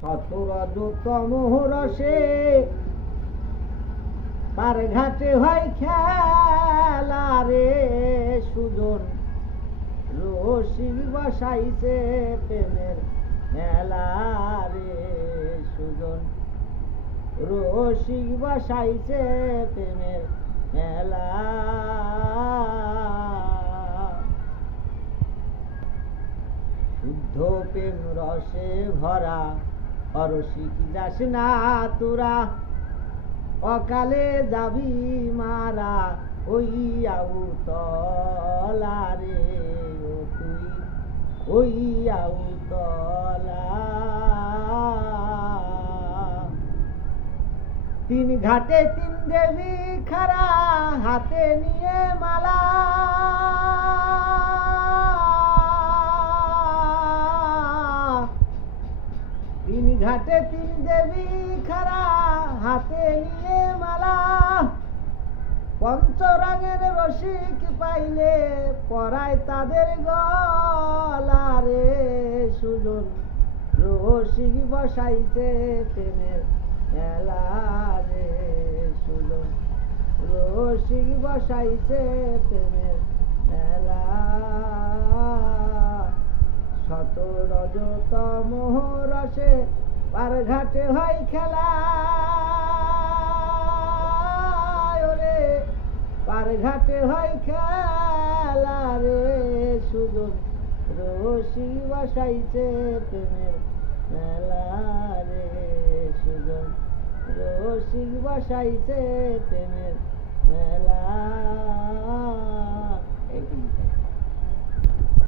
শতরজতম রসে পার ঘাটে হয় খেলা রে সুজন রসিক বসাইছে প্রেমের মেলা রে সুজন রসিক বসাইছে প্রেমের মেলা শুদ্ধ প্রেম রসে ভরা অরসিক যাস না তোরা অকালে যাবি মারা ওই আউতলা রে ও তুই ওই আউতলা তিন ঘাটে তিন দেবী খারা হাতে নিয়ে মালা তিন ঘাটে তিন দেবী খারা হাতে নিয়ে মালা পঞ্চরঙের রসিক পাইলে পরায় তাদের গলা রে সুজন রসিক বসাইছে প্রেমের মেলা রে সুজন রসিক বসাইছে প্রেমের মেলা শতরজতম রসে পার ঘাটে হয় খেলা ওরে পার ঘাটে হয় খেলা রে সুজন রসিক বসাইছে প্রেমের মেলা রে সুজন রসিক বসাইছে প্রেমের মেলা।